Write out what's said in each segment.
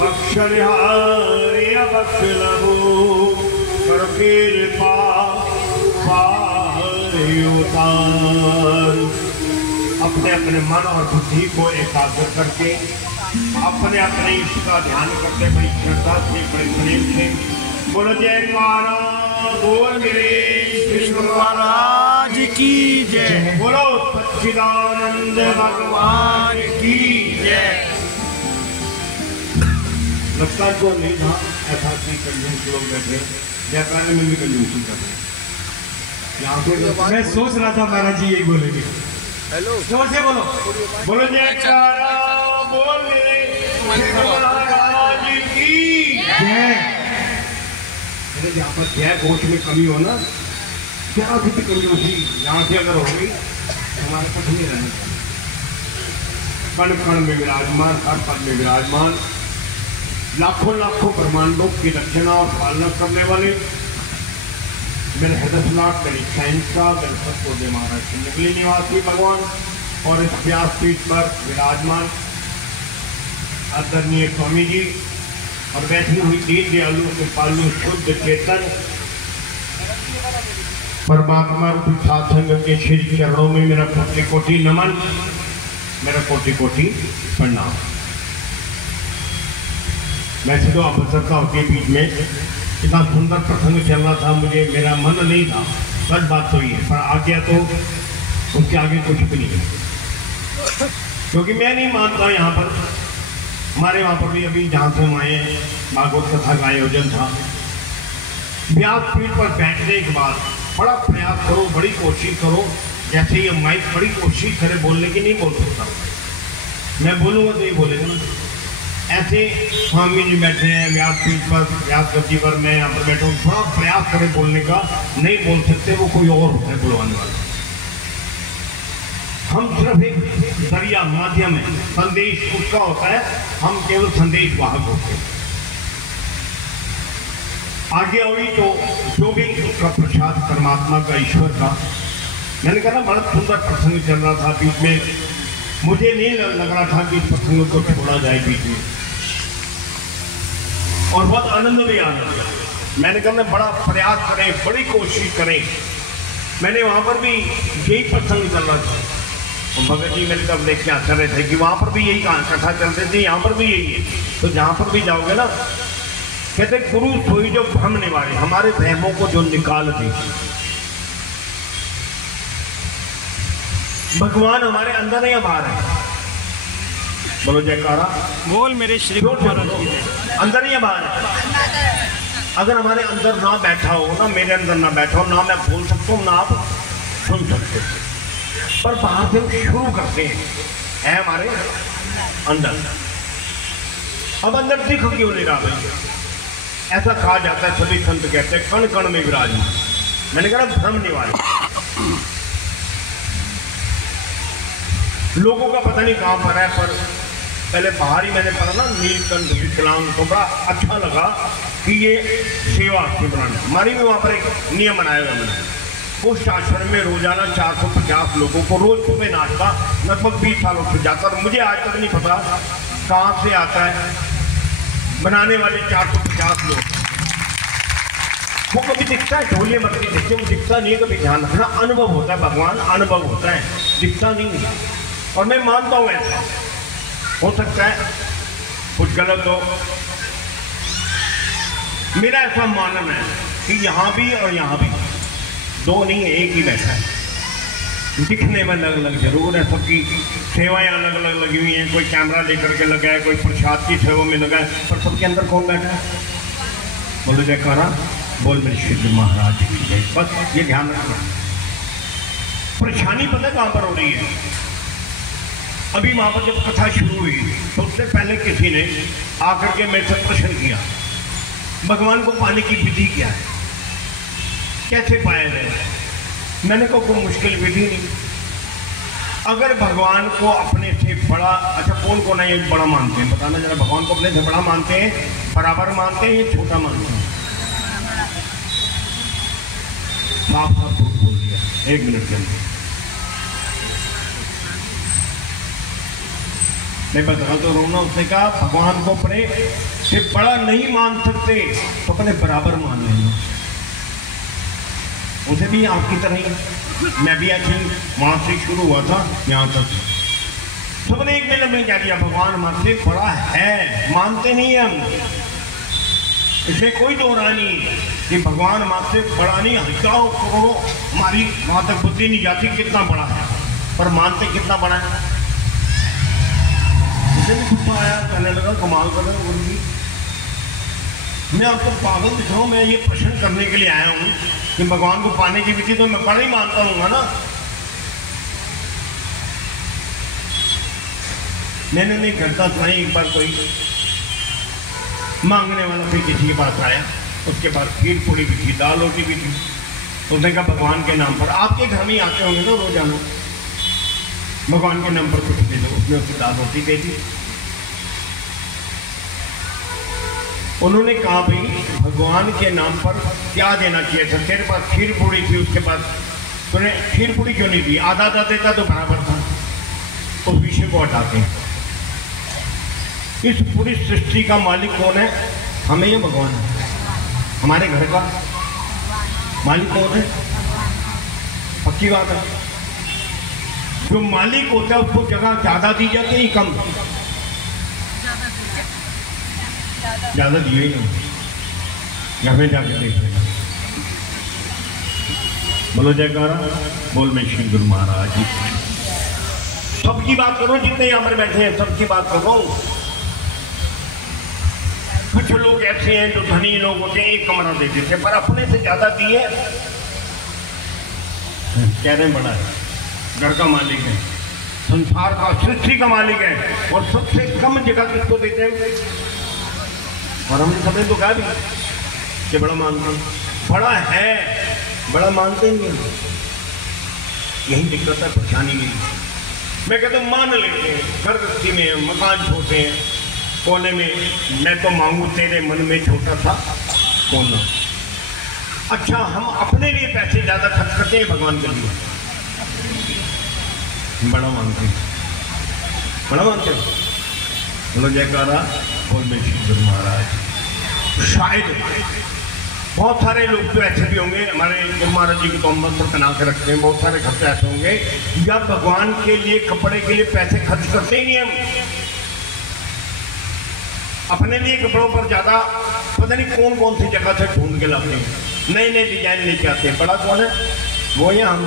बख्शलिहारी बख्श लहू कर कृपा उतार। अपने अपने मन और बुद्धि को एकाग्र करके अपने अपने इष्ट का ध्यान करते बड़ी श्रद्धा से बड़े प्रेम से बोलो जयकारा बोल मेरे कृष्ण महाराज की जय। बोलो सच्चिदानंद भगवान की जय। लगता तो नहीं था ऐसा कि कंजूस लोग बैठे व्याकरण में भी कंजूसी कर रहे। मैं सोच रहा था महाराज जी यही बोलेंगे। हेलो जोर से बोलो बोलो जयकारा बोल मेरे महाराज की जय। मेरे यहाँ पर जय घोष में कमी हो ना क्या कुछ कंजूसी यहाँ से अगर होगी हमारे पास नहीं रहना चाहिए। कण कण में विराजमान हर पद में विराजमान लाखों लाखों ब्रह्मांडों की रचना और पालना करने वाले मेरे हृदयनाथ मेरी सैनिका मेरे सतपुर महाराज के निकली निवासी भगवान और इस व्यासपीठ पर विराजमान आदरणीय स्वामी जी और बैठी हुई दीन दयालु कृपालु शुद्ध चेतन परमात्मा रूपी साधु के श्री चरणों में मेरा कोटि कोटि नमन मेरा कोटि कोटि प्रणाम। वैसे तो अवसरता के बीच में इतना सुंदर प्रसंग चल रहा था मुझे मेरा मन नहीं था सच बात तो ये पर आ गया तो उसके आगे कुछ भी नहीं है क्योंकि मैं नहीं मानता यहाँ पर हमारे वहाँ पर भी अभी जहाँ से हम आए भागवत कथा का आयोजन था व्यासपीठ पर बैठने के बाद बड़ा प्रयास करो बड़ी कोशिश करो जैसे ये माइक बड़ी कोशिश करे बोलने की नहीं बोल सकता मैं बोलूँगा तो ये बोलेगा ना ऐसे स्वामी जी बैठे हैं व्यासपीठ पर व्यास गति पर मैं यहाँ पर बैठा हूँ थोड़ा प्रयास करें बोलने का नहीं बोल सकते वो कोई और होता है बुलवाने वाला। हम सिर्फ एक जरिया माध्यम है संदेश उसका होता है हम केवल संदेश वाहक होते हैं। आगे हुई तो जो भी उसका प्रसाद परमात्मा का ईश्वर का मैंने कहा ना बड़ा सुंदर प्रसंग चल रहा था बीच में मुझे नहीं लग रहा था कि इस प्रसंग को छोड़ा जाए बीच में और बहुत आनंद भी आ रहा। मैंने कहा मैं बड़ा प्रयास करें बड़ी कोशिश करें मैंने वहाँ पर भी यही प्रसंग चल रहा था और भगत जी मेरे तब देख के आते रहे थे कि वहाँ पर भी यही कथा चलते थे यहाँ पर भी यही है तो जहाँ पर भी जाओगे ना कहते गुरु सोई जो भ्रम निवारे हमारे भ्रमों को जो निकाल दे भगवान हमारे अंदर है या बाहर है बोलो जयकारा बोल मेरे श्री अंदर ही या बाहर है। अगर हमारे अंदर ना बैठा हो ना मेरे अंदर ना बैठा हो ना मैं बोल सकता हूँ ना आप सुन सकते हो पर बाहर से हम शुरू करते हैं है हमारे अंदर। अब अंदर दिख क्यों नहीं रहा भाई ऐसा कहा जाता है सभी संत कहते हैं कण कण में विराजमान। मैंने कहा भ्रम निवारण लोगों का पता नहीं कहाँ पर है पर पहले बाहर ही मैंने पढ़ा ना नीलकंठ विकलांग तो बड़ा अच्छा लगा कि ये सेवा बनाना हमारी भी वहाँ पर एक नियम बनाया हुआ मैंने उस आश्रम में रोजाना 450 लोगों को रोज सुबह नाश्ता लगभग 20 सालों से जाता और मुझे आज तक नहीं पता कहाँ से आता है बनाने वाले 450 लोग वो कभी दिखता है ढोलिए मत नहीं दिखते वो दिखता नहीं है कभी ध्यान रखना अनुभव होता है भगवान अनुभव होता है दिखता नहीं है और मैं मानता हूँ ऐसा हो सकता है कुछ गलत हो मेरा ऐसा मानना है कि यहाँ भी और यहाँ भी दो नहीं है एक ही बैठा है दिखने में अलग अलग जरूर है सबकी सेवाएं अलग अलग लगी हुई हैं कोई कैमरा लेकर के लगा है कोई प्रसाद की सेवा में लगा है पर सबके अंदर कौन बैठा है बोलो जयकारा बोल मेरे श्री महाराज की जय। बस ये ध्यान रखना परेशानी पता कहाँ पर हो रही है अभी वहाँ पर जब कथा शुरू हुई तो उससे पहले किसी ने आकर के मेरे से प्रश्न किया भगवान को पाने की विधि क्या है कैसे पाया जाए। मैंने कहा कोई मुश्किल विधि नहीं अगर भगवान को अपने से बड़ा अच्छा कौन कौन है ये बड़ा मानते हैं बताना जरा भगवान को अपने से बड़ा मानते हैं बराबर मानते हैं ये छोटा मानते हैं साफ साफ बोल दिया 1 मिनट के अंदर मैं बता तो रहा हूँ ना, उसने कहा भगवान को अपने से बड़ा नहीं मान सकते तो अपने बराबर मान लेना। उसे भी आपकी तरह ही मैं भी ऐसे वहां से शुरू हुआ था यहाँ तक, सबने एक मिनट में क्या किया, भगवान हमारे बड़ा है, मानते नहीं हम, इसमें कोई दो राय नहीं कि भगवान हमारे बड़ा नहीं, हजारों करोड़ों हमारी वहां तक बुद्धि नहीं जाती कितना बड़ा है, पर मानते कितना बड़ा है। आया कहने लगा कमाल कर रहे गुरु जी, मैं आपको पागल दिख रहा हूँ, मैं ये प्रश्न करने के लिए आया हूँ कि भगवान को पाने की विधि तो मैं बड़ा ही मानता हूँ ना। मैंने नहीं करता था, एक बार कोई मांगने वाला भी किसी के पास आया, उसके बाद खीर पूड़ी भी थी, दाल रोटी भी थी, उसने कहा भगवान के नाम पर, आपके घर में आते होंगे ना रोजाना, भगवान के नाम पर कुछ दे दो। उसने उसकी दाल रोटी दे दी। उन्होंने कहा भाई भगवान के नाम पर क्या देना चाहिए था, तेरे पास खीर पूड़ी थी, उसके पास तूने खीर पूड़ी क्यों नहीं दी, आधा आधा देता तो बराबर था। उस विषय को हटाते हैं। इस पूरी सृष्टि का मालिक कौन है, हमें ये भगवान है। हमारे घर का मालिक कौन है, पक्की बात है। जो मालिक होता है उसको जगह ज्यादा दी जाती है, कम ज्यादा दिए ही नहीं। घर में जाके देख लेना। बोलो जयकारा, बोल मैं श्री गुरु महाराज जी। सबकी बात करो, जितने यहाँ पर बैठे हैं सबकी बात करो। कुछ लोग ऐसे हैं जो धनी लोग होते हैं, एक कमरा दे देते हैं, पर अपने से ज्यादा दिए कह रहे हैं बड़ा है, घर का मालिक है, संसार का सृष्टि का मालिक है, और सबसे कम जगह किसको देते हैं। और हमने सबने तो कहा भी कि बड़ा मानते हैं, बड़ा है, बड़ा मानते नहीं। यही दिक्कत है, परेशानी नहीं। मैं कहता हूँ मान लेते हैं, घर गृहस्थी में मकान छोटे हैं, कोने में, मैं तो मांगू तेरे मन में छोटा सा कोना। अच्छा, हम अपने लिए पैसे ज्यादा खर्च करते हैं भगवान के लिए, बड़ा मानते हैं, बड़ा मानते हैं। बोलो जयकारा, बोल मैं श्री गुरु महाराज। शायद बहुत सारे लोग तो ऐसे भी होंगे, हमारे गुरु महाराज जी को तो हम मंत्र बना के रखते हैं, बहुत सारे घर पे ऐसे होंगे या भगवान के लिए कपड़े के लिए पैसे खर्च करते ही नहीं हम, अपने लिए कपड़ों पर ज्यादा पता नहीं कौन कौन सी जगह से ढूंढ के लाते हैं, नए नए डिजाइन लेके आते हैं। बड़ा कौन है, वो या हम।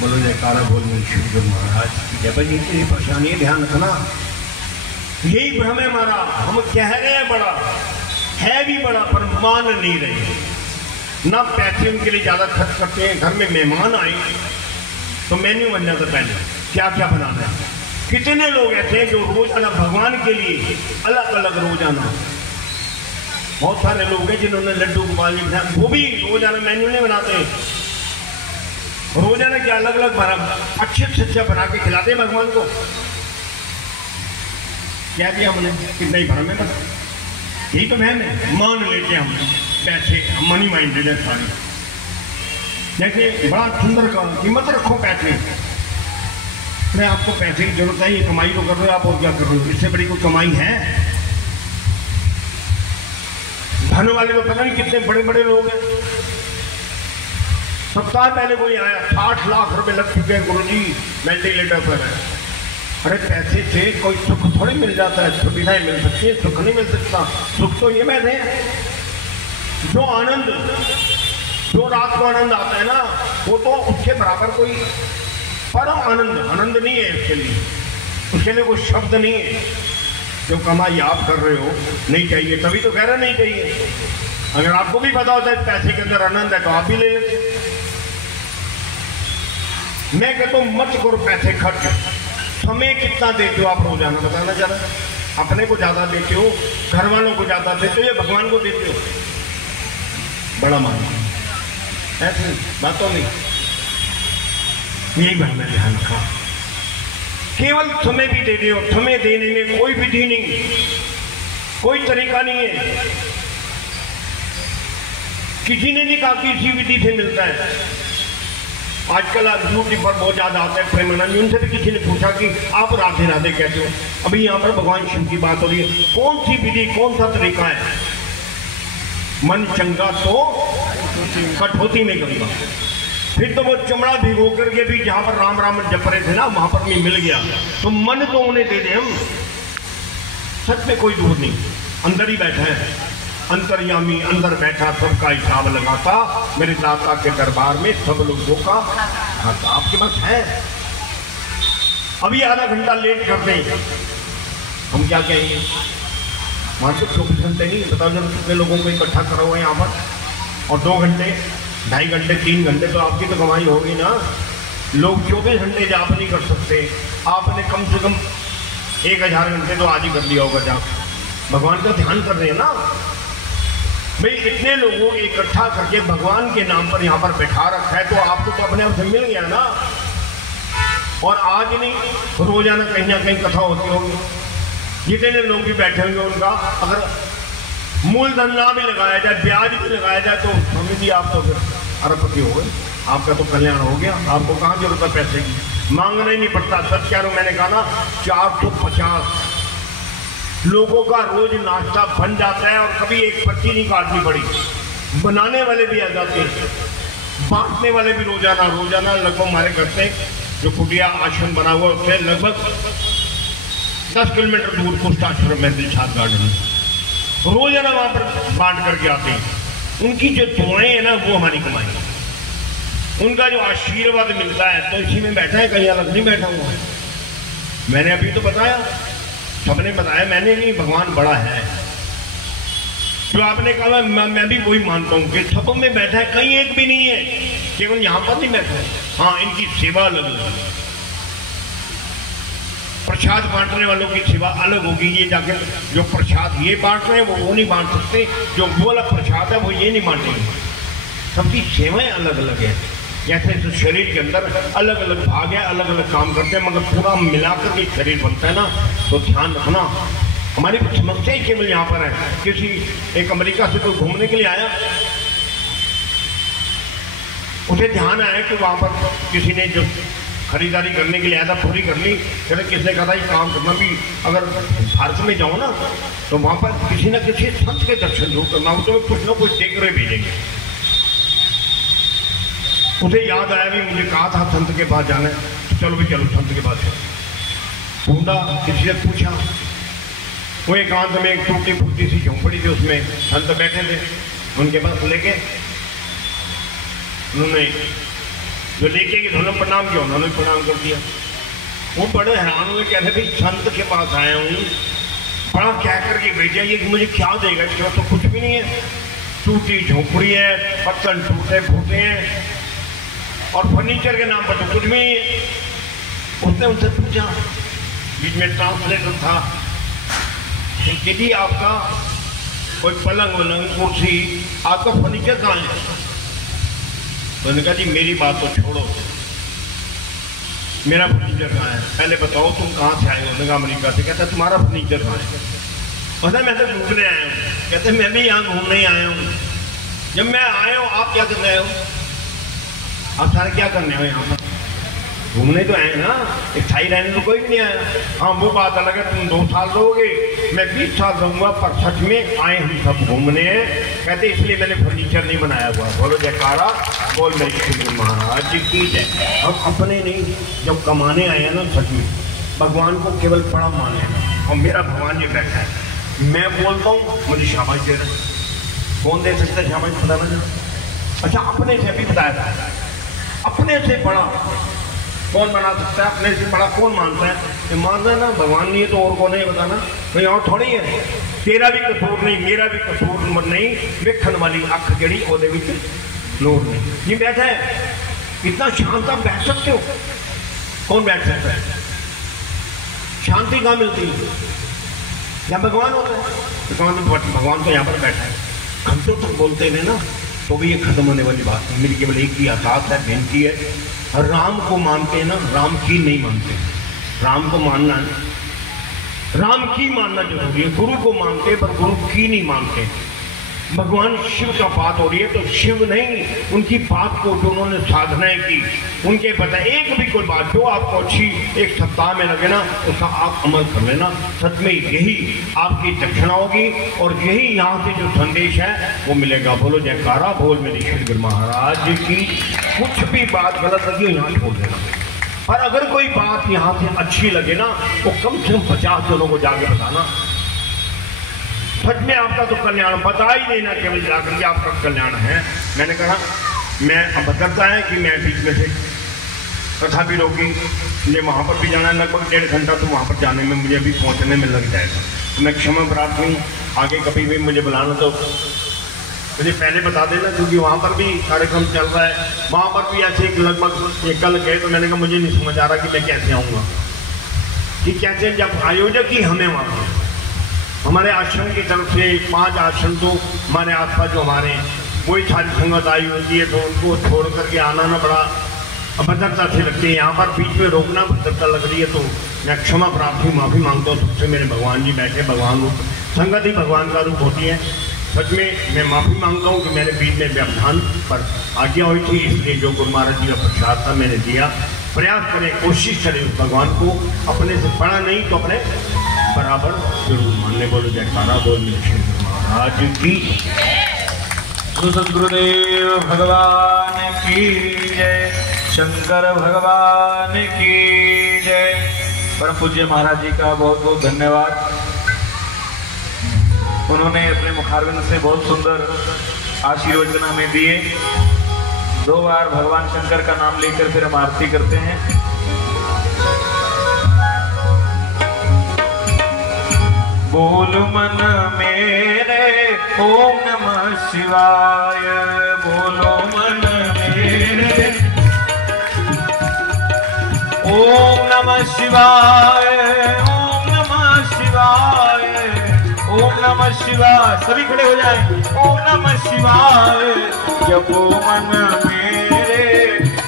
बोलो जयकारा, बोल श्री गुरु महाराज। जब ये परेशानी है, ध्यान रखना, यही भ्रम है हमारा। हम कह रहे हैं बड़ा है, भी बड़ा, पर मान नहीं रहे ना। पैसे उनके लिए ज्यादा खर्च करते हैं। घर में मेहमान आए तो मेन्यू बन जाता पहले, क्या क्या बनाना है। कितने लोग ऐसे हैं जो रोजाना भगवान के लिए अलग अलग रोजाना, बहुत सारे लोग हैं जिन्होंने लड्डू गोपाल जी, वो भी रोजाना मेन्यू नहीं बनाते, रोजाना क्या अलग अलग बना, अच्छे से अच्छा बना के खिलाते हैं भगवान को। क्या किया हमने, कितना ही भरम है, बस यही तो बहन है। मान लेते हम पैसे, मनी माइंडेड है सारी। जैसे बड़ा सुंदर का कीमत रखो पैसे, मैं आपको पैसे की जरूरत है, ये कमाई तो कर रहे हो आप, और क्या कर रहे हो, इससे बड़ी कोई कमाई है। धन वाले तो पता नहीं कितने बड़े बड़े लोग हैं। सप्ताह पहले कोई आया, 60 लाख रुपए लग चुके हैं गुरुजी, वेंटिलेटर पर है। अरे पैसे से कोई सुख थोड़ी मिल जाता है, सुविधाएं मिल सकती है, सुख नहीं मिल सकता। सुख तो ये मैंने, जो आनंद, जो रात को आनंद आता है ना, वो तो उसके बराबर कोई परम आनंद, आनंद नहीं है इसके लिए, उसके लिए कोई शब्द नहीं है। जो कमाई आप कर रहे हो नहीं चाहिए, तभी तो कह रहे नहीं चाहिए। अगर आपको भी पता होता है पैसे के अंदर आनंद है तो आप भी ले लेते। मैं कहता हूँ मत करो पैसे खर्च। समय कितना देते हो आप रोजाना, बताना जरा। अपने को ज्यादा देते हो, घर वालों को ज्यादा देते हो, या भगवान को देते हो। बड़ा मानो, ऐसे बातों में यही बात मैं ध्यान रखा। केवल समय भी दे दो, समय देने में कोई विधि नहीं, कोई तरीका नहीं है। किसी ने नहीं कहा कि इसी विधि से मिलता है। आजकल यूट्यूब पर बहुत ज़्यादा आते हैं प्रेमानंद, उनसे भी किसी ने पूछा कि आप राधे राधे कहते हो। अभी यहाँ पर भगवान शिव की बात हो रही है, कौन सी विधि, कौन सा तरीका है? मन चंगा तो कठौती में गंगा। फिर तो वो चमड़ा भिगो करके भी जहाँ पर राम राम जप रहे थे ना, वहाँ पर भी मिल गया। तो मन तो उन्हें दे दे हम, सच में कोई दूर नहीं, अंदर ही बैठा है अंतर्यामी, अंदर बैठा सबका हिसाब लगाता, मेरे दाता के दरबार में सब लोगों का खाता आपके पास है। अभी आधा घंटा लेट करते हैं, हम क्या कहेंगे? वहां से 24 घंटे नहीं, बताओ जब कितने लोगों को इकट्ठा करा हुआ है यहाँ पर, और 2 घंटे 2.5 घंटे 3 घंटे तो आपकी तो कमाई होगी ना। लोग 24 घंटे जाप नहीं कर सकते, आपने कम से कम 1000 घंटे तो आज ही कर लिया होगा जाप। भगवान का ध्यान कर रहे हैं ना भाई, इतने लोगों को इकट्ठा करके भगवान के नाम पर यहाँ पर बैठा रखा है, तो आपको तो अपने आप से मिल गया ना। और आज नहीं, रोजाना कहीं ना कहीं कथा होती होगी, जितने लोग भी बैठे होंगे उनका अगर मूलधन ना भी लगाया जाए, ब्याज भी लगाया जाए, तो समझ लीजिए आप तो फिर अरबपति हो गए, आपका तो कल्याण हो गया। आपको कहाँ जरूरत है पैसे की, मांगना ही नहीं पड़ता। सच कह रहा हूं, मैंने कहा ना 450 लोगों का रोज नाश्ता बन जाता है, और कभी एक पर्ची नहीं काटनी पड़ी। बनाने वाले भी आ जाते हैं, बांटने वाले भी रोजाना लगभग हमारे घर से जो कुटिया आश्रम बना हुआ उससे लगभग 10 किलोमीटर दूर कुष्ठ आश्रम में दिलशाद गार्डन, रोजाना वहां पर बांट करके आते हैं। उनकी जो दुआएं हैं ना, वो हमारी कमाई, उनका जो आशीर्वाद मिलता है, तो इसी में बैठा है, कहीं अलग नहीं बैठा हुआ है। मैंने अभी तो बताया, सबने बताया, मैंने नहीं, भगवान बड़ा है। जो आपने कहा मैं भी वही मानता हूँ कि सब में बैठा है, कहीं एक भी नहीं है, केवल यहाँ पर नहीं बैठा है। हाँ, इनकी सेवा अलग होगी, प्रसाद बांटने वालों की सेवा अलग होगी। ये जाके जो प्रसाद ये बांट रहे हैं वो नहीं बांट सकते, जो वो वाला प्रसाद है वो ये नहीं बांटेंगे। सबकी सेवाएं अलग अलग है। जैसे इस शरीर के अंदर अलग अलग भाग है, अलग अलग काम करते हैं, मगर पूरा मिलाकर के शरीर बनता है ना। तो ध्यान रखना, हमारी समस्या ही केवल यहाँ पर है। किसी एक अमेरिका से कोई घूमने के लिए आया, उसे ध्यान आया कि वहाँ पर किसी ने जो खरीदारी करने के लिए आया था पूरी कर ली। कहते किसने कहा था ये काम करना भी, अगर भारत में जाओ ना तो वहाँ पर किसी न किसी संत के दर्शन जरूर करना, वो तुम्हें कुछ ना कुछ देख रहे भेजेंगे। उसे याद आया भी मुझे कहा था संत के पास जाना है, तो चलो भी चलो संत के पास। ढूंढा, किसी से पूछा, वो एकांत में एक टूटी फूटी सी झोंपड़ी थी, उसमें संत बैठे थे। उनके पास लेके उन्होंने जो लेके गए उन्होंने प्रणाम किया, उन्होंने प्रणाम कर दिया। वो बड़े हैरान हुए, कहते भाई संत के पास आया हूँ, बड़ा कह करके भेजा, ये मुझे क्या देगा? इसके पास तो कुछ भी नहीं है, टूटी झोंपड़ी है, पत्थर टूटे फूटे हैं, और फर्नीचर के नाम पर तो कुछ भी नहीं है। उसने उनसे पूछा, बीच में ट्रांसलेटर था, कि आपका कोई पलंग वलंग कुर्सी, आपका फर्नीचर कहाँ है? तो उन्होंने कहा जी मेरी बात तो छोड़ो, मेरा फर्नीचर कहाँ है, पहले बताओ तुम कहाँ से आए हो? उन्होंने कहा अमेरिका से। कहता तुम्हारा फर्नीचर कहाँ है? कहता मैं तो घूमने आया हूँ। कहते मैं भी यहाँ घूमने ही आया हूँ। जब मैं आया हूँ आप क्या कर रहे हो? आप सारे क्या करने हो यहाँ पर? घूमने तो आए ना, स्थायी रहने तो कोई भी नहीं आया। हाँ वो बात अलग है, तुम 2 साल रहोगे, मैं 20 साल रहूँगा, पर सच में आए हम सब घूमने हैं। कहते इसलिए मैंने फर्नीचर नहीं बनाया हुआ। बोलो जयकारा, बोल मेरी श्री महाराज जी की जय। हम अपने नहीं, जब कमाने आए हैं ना, सच में भगवान को केवल बड़ा मान लेना। और मेरा भगवान ये बैठा है, मैं बोलता हूँ मुझे शाबाश दे रहे। कौन दे सकता है शाबाश? पता ना। अच्छा, अपने से भी बताया था, अपने से बड़ा कौन बना सकता है? अपने से बड़ा कौन मानता है? ये मानता है ना भगवान नहीं है तो और कौन है बताना? भाई और थोड़ी है। तेरा भी कसूर नहीं, मेरा भी कसूर नहीं, वेखन वाली अख जड़ी ओदे विच नूर नहीं। ये बैठा है, इतना शांत आप बैठ सकते हो? कौन बैठ सकता है? शांति कहाँ मिलती है? या भगवान होता है? भगवान तो यहाँ पर बैठा है। घंटों तक बोलते रहे ना तो भी ये खत्म होने वाली बात है। मेरी केवल एक ही आकाश है, बेनती है, राम को मानते हैं ना, राम की नहीं मानते। राम को मानना है, राम की मानना जरूरी है। गुरु को मानते पर गुरु की नहीं मानते। भगवान शिव का बात हो रही है, तो शिव नहीं, उनकी बात को जो उन्होंने साधनाएं की, उनके बताए एक भी कोई बात जो आपको अच्छी एक सप्ताह में लगे ना, उसका आप अमल कर लेना। सच में यही आपकी दक्षिणा होगी और यही यहाँ से जो संदेश है वो मिलेगा। बोलो जयकारा बोल मेरे श्री गुरु महाराज की। कुछ भी बात गलत लगी हो यहाँ छोड़ देना, और अगर कोई बात यहाँ से अच्छी लगे ना, वो कम से कम 50 जनों को जाके बताना। सच में आपका तो कल्याण, बता ही देना केवल जाकर के आपका कल्याण है। मैंने कहा मैं अब बतरता है कि मैं बीच में से कथा भी रोकी, मुझे वहाँ पर भी जाना है, लगभग 1.5 घंटा तो वहाँ पर जाने में मुझे अभी पहुँचने में लग जाएगा। तो मैं क्षमा प्रार्थी हूँ, आगे कभी भी मुझे बुलाना तो मुझे पहले बता देना, क्योंकि वहाँ पर भी कार्यक्रम चल रहा है। वहाँ पर भी ऐसे लगभग ये कल गए तो मैंने कहा मुझे नहीं समझ आ रहा कि मैं कैसे आऊँगा, कि कैसे, जब आयोजक ही हमें वहाँ हमारे आश्रम की तरफ से 5 आश्रम तो हमारे आसपास जो हमारे वही सारी संगत आई होती है, तो उनको छोड़ करके आना ना बड़ा अभद्रता से लगती है। यहाँ पर बीच में रोकना भद्रता लग रही है, तो मैं क्षमा प्रार्थी माफ़ी मांगता हूँ सबसे। मेरे भगवान जी बैठे, भगवान रूप, संगत ही भगवान का रूप होती है। सच में मैं माफ़ी मांगता हूँ कि मेरे बीच में व्यवधान पर आज्ञा हुई थी, इसलिए जो गुरु महाराज जी का प्रसाद था मैंने दिया। प्रयास करें, कोशिश करें उस भगवान को अपने से बड़ा नहीं तो अपने बराबर जरूर मानने। बोलो जयकारा बोल मेरे श्री गुरु महाराज की। सद्गुरुदेव भगवान की जय, शंकर भगवान की जय। परम पूज्य महाराज जी का बहुत बहुत धन्यवाद। उन्होंने अपने मुखारविंद से बहुत सुंदर आशीर्वचन हमें दिए। 2 बार भगवान शंकर का नाम लेकर फिर हम आरती करते हैं। बोल मन मेरे ओम नमः शिवाय, बोलो मन मेरे ओम नमः शिवाय, ओम नमः शिवाय, ओम नमः शिवाय। सभी खड़े हो जाएं। ओम नमः शिवाय, जपो मन मेरे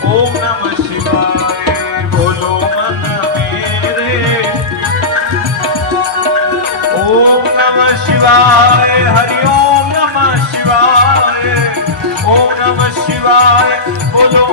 ओम नमः शिवाय, बोलो मन मेरे ओम नमः शिवाय, हरि ओम नमः शिवाय, ओम नमः शिवाय, बोलो